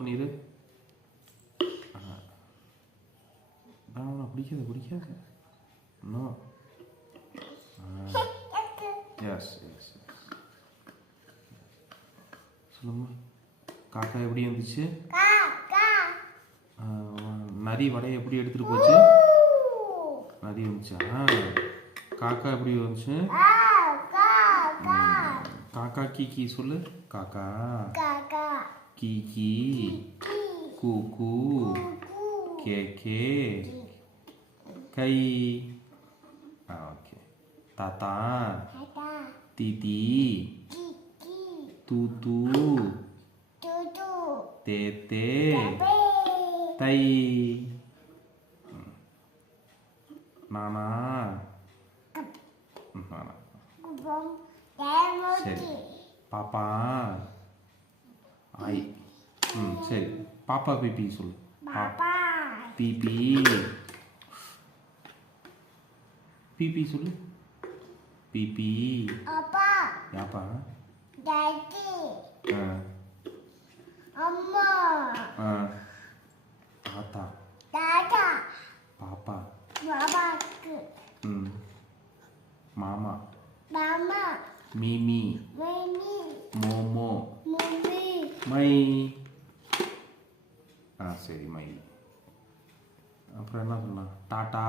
பண்ணிடு. பிடிக்காது பிடிக்காது. நோ. Yes yes yes. சொல்லுங்க. காக்கா எப்படி இருந்துச்சு? நரி வடையை எப்படி எடுத்துட்டு போச்சு? நரி வந்துச்சா? காக்கா எப்படி வந்துச்சு? காக்கா கீ சொல்லு. காக்கா கீ கூ கூ கே கை. ஓகே. தாத்தா தீ தூ தே தை. நானா சரி. பாப்பா ஐ. சரி. பாப்பா பிபி சொல்லு. பிபி பிபி சொல்லு. பிபி யாப்பா தாத்தா பாப்பா மாமா மீமி மோமோ மை. சரி மை. அப்புறம் என்ன சொல்லலாம்? டாட்டா